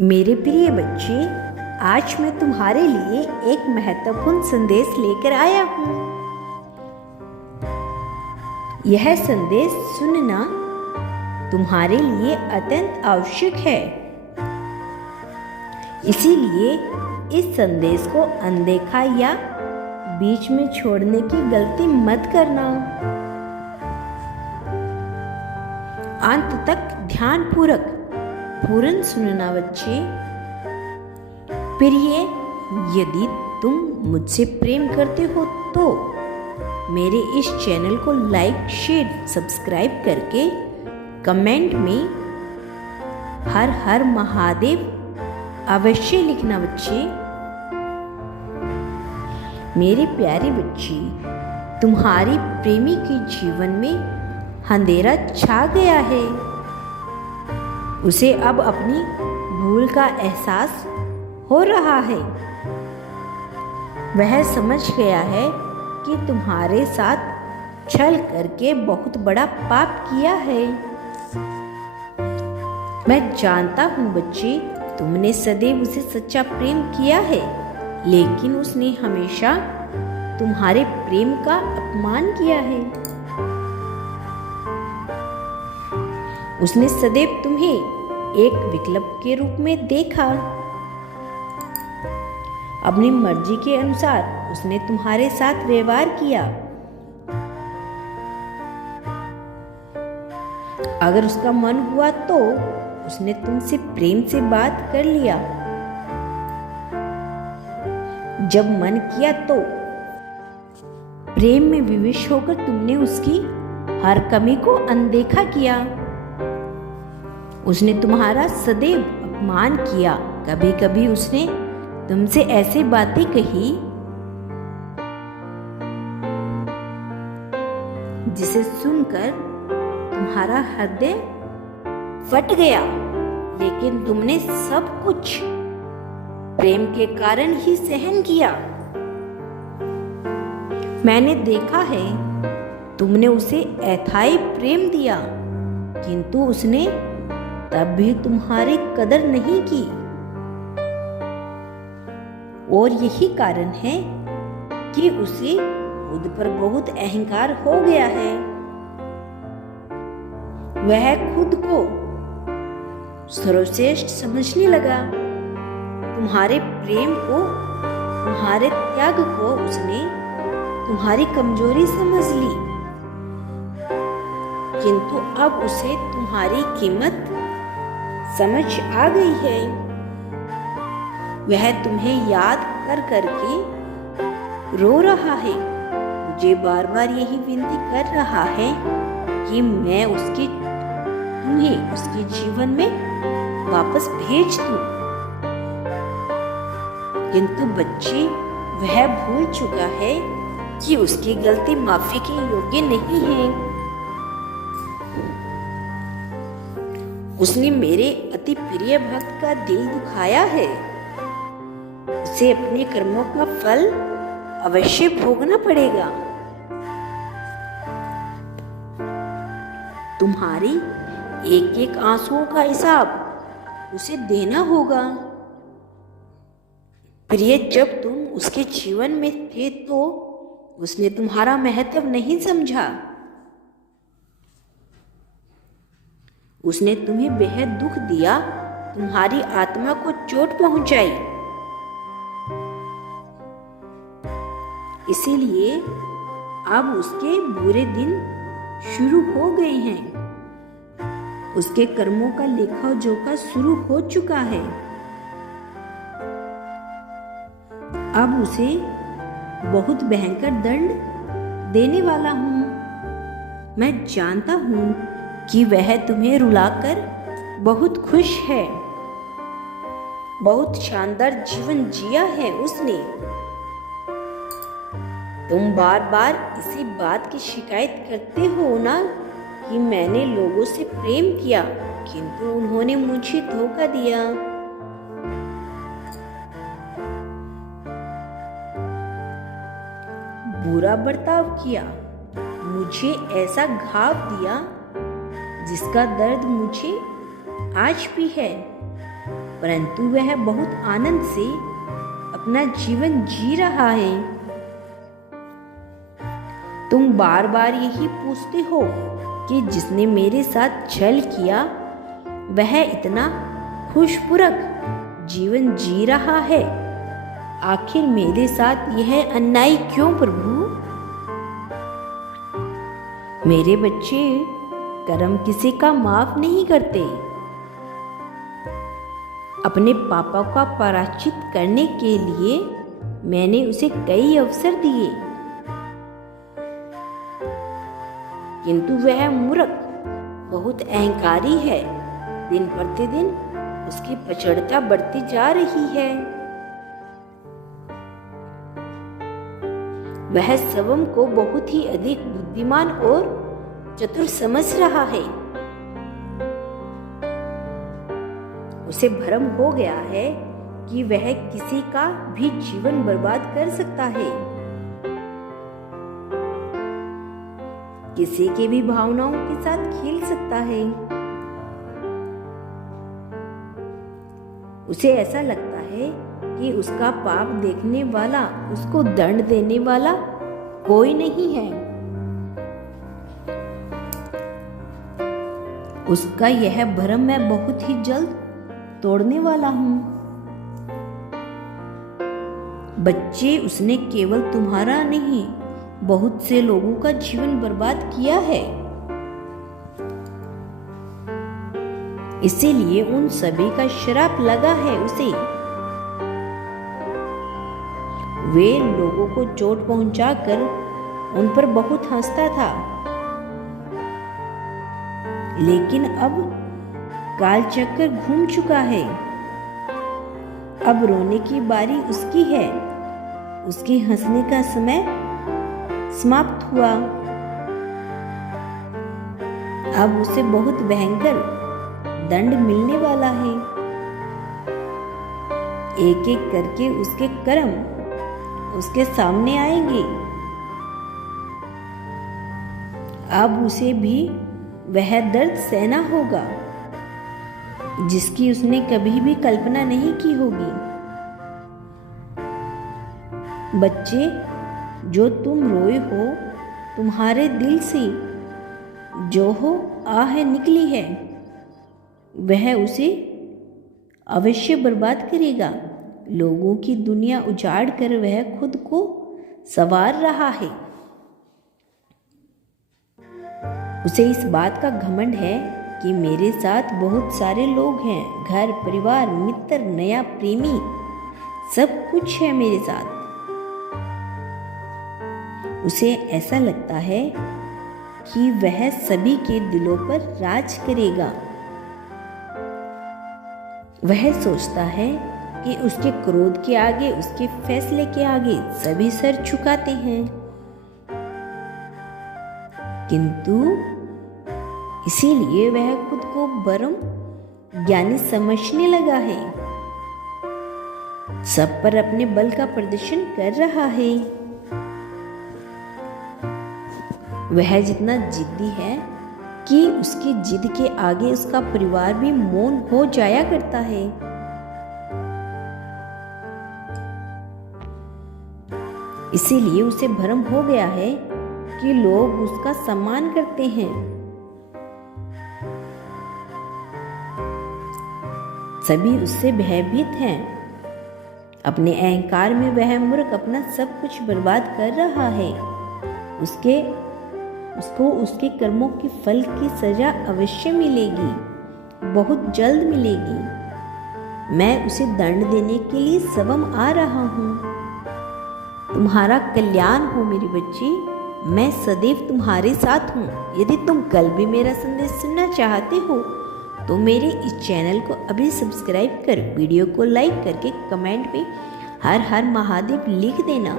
मेरे प्रिय बच्चे, आज मैं तुम्हारे लिए एक महत्वपूर्ण संदेश लेकर आया हूँ। यह संदेश सुनना तुम्हारे लिए अत्यंत आवश्यक है। इसीलिए इस संदेश को अनदेखा या बीच में छोड़ने की गलती मत करना। अंत तक ध्यानपूर्वक पूर्ण सुनना बच्चे। प्रिय, यदि तुम मुझसे प्रेम करते हो तो मेरे इस चैनल को लाइक, शेयर, सब्सक्राइब करके कमेंट में हर हर महादेव अवश्य लिखना बच्चे। मेरे प्यारे बच्चे, तुम्हारी प्रेमी के जीवन में अंधेरा छा गया है। उसे अब अपनी भूल का एहसास हो रहा है। वह समझ गया है कि तुम्हारे साथ छल करके बहुत बड़ा पाप किया है। मैं जानता हूँ बच्चे, तुमने सदैव उसे सच्चा प्रेम किया है, लेकिन उसने हमेशा तुम्हारे प्रेम का अपमान किया है। उसने सदैव तुम्हें एक विकल्प के रूप में देखा। अपनी मर्जी के अनुसार उसने तुम्हारे साथ व्यवहार किया। अगर उसका मन हुआ तो उसने तुमसे प्रेम से बात कर लिया। जब मन किया तो प्रेम में विवश होकर तुमने उसकी हर कमी को अनदेखा किया। उसने तुम्हारा सदैव अपमान किया। कभी कभी उसने तुमसे ऐसी बातें कही जिसे सुनकर तुम्हारा हृदय फट गया, लेकिन तुमने सब कुछ प्रेम के कारण ही सहन किया। मैंने देखा है, तुमने उसे अथाई प्रेम दिया, किंतु उसने तब भी तुम्हारी कदर नहीं की। और यही कारण है कि उसे खुद पर बहुत अहंकार हो गया है। वह खुद को सर्वश्रेष्ठ समझने लगा। तुम्हारे प्रेम को, तुम्हारे त्याग को उसने तुम्हारी कमजोरी समझ ली, किंतु अब उसे तुम्हारी कीमत समझ आ गई है। वह तुम्हें याद कर करके रो रहा है। मुझे बार बार यही विनती कर रहा है कि मैं तुम्हें उसके जीवन में वापस भेज दूं, किंतु बच्चे, वह भूल चुका है कि उसकी गलती माफी के योग्य नहीं है। उसने मेरे अति प्रिय भक्त का दिल दुखाया है। उसे अपने कर्मों का फल अवश्य भोगना पड़ेगा। तुम्हारी एक एक आंसुओं का हिसाब उसे देना होगा। प्रिय, जब तुम उसके जीवन में थे तो उसने तुम्हारा महत्व नहीं समझा। उसने तुम्हें बेहद दुख दिया, तुम्हारी आत्मा को चोट पहुंचाई। इसीलिए अब उसके बुरे दिन शुरू हो गए हैं। उसके कर्मों का लेखा जोखा शुरू हो चुका है। अब उसे बहुत भयंकर दंड देने वाला हूं। मैं जानता हूं कि वह तुम्हें रुलाकर बहुत खुश है। बहुत शानदार जीवन जिया है उसने। तुम बार बार इसी बात की शिकायत करते हो ना कि मैंने लोगों से प्रेम किया, किंतु उन्होंने मुझे धोखा दिया। बुरा बर्ताव किया, मुझे ऐसा घाव दिया जिसका दर्द मुझे आज भी है। परंतु वह बहुत आनंद से अपना जीवन जी रहा है। तुम बार बार यही पूछते हो कि जिसने मेरे साथ छल किया वह इतना खुशपूर्वक जीवन जी रहा है। आखिर मेरे साथ यह अन्याय क्यों प्रभु? मेरे बच्चे, कर्म किसी का माफ नहीं करते। अपने पापों का प्रायश्चित करने के लिए मैंने उसे कई अवसर दिए, किंतु वह मूर्ख बहुत अहंकारी है। दिन प्रतिदिन उसकी प्रचंडता बढ़ती जा रही है। वह स्वयं को बहुत ही अधिक बुद्धिमान और चतुर समझ रहा है। उसे भ्रम हो गया है कि वह किसी का भी जीवन बर्बाद कर सकता है, किसी के भी भावनाओं के साथ खेल सकता है। उसे ऐसा लगता है कि उसका पाप देखने वाला, उसको दंड देने वाला कोई नहीं है। उसका यह भ्रम मैं बहुत ही जल्द तोड़ने वाला हूं। बच्चे, उसने केवल तुम्हारा नहीं, बहुत से लोगों का जीवन बर्बाद किया है। इसीलिए उन सभी का श्राप लगा है उसे। वे लोगों को चोट पहुंचाकर उन पर बहुत हंसता था, लेकिन अब कालचक्र घूम चुका है। अब रोने की बारी उसकी है। उसके हंसने का समय समाप्त हुआ। अब उसे बहुत भयंकर दंड मिलने वाला है। एक एक करके उसके कर्म उसके सामने आएंगे। अब उसे भी वह दर्द सहना होगा जिसकी उसने कभी भी कल्पना नहीं की होगी। बच्चे, जो तुम रोए हो, तुम्हारे दिल से जो हो आह निकली है, वह उसे अवश्य बर्बाद करेगा। लोगों की दुनिया उजाड़ कर वह खुद को संवार रहा है। उसे इस बात का घमंड है कि मेरे साथ बहुत सारे लोग हैं, घर परिवार मित्र नया प्रेमी, सब कुछ है मेरे साथ। उसे ऐसा लगता है कि वह सभी के दिलों पर राज करेगा। वह सोचता है कि उसके क्रोध के आगे, उसके फैसले के आगे सभी सर झुकाते हैं, किंतु इसीलिए वह खुद को परम ज्ञानी समझने लगा है। सब पर अपने बल का प्रदर्शन कर रहा है। वह जितना जिद्दी है कि उसकी जिद के आगे उसका परिवार भी मौन हो जाया करता है। इसीलिए उसे भ्रम हो गया है कि लोग उसका सम्मान करते हैं। सभी उससे भयभीत हैं। अपने अहंकार में वह मूर्ख अपना सब कुछ बर्बाद कर रहा है। उसको उसके कर्मों के फल की सजा अवश्य मिलेगी, बहुत जल्द मिलेगी। मैं उसे दंड देने के लिए स्वयं आ रहा हूँ। तुम्हारा कल्याण हो मेरे बच्चे, मैं सदैव तुम्हारे साथ हूँ। यदि तुम कल भी मेरा संदेश सुनना चाहते हो तो मेरे इस चैनल को अभी सब्सक्राइब कर वीडियो को लाइक करके कमेंट में हर हर महादेव लिख देना।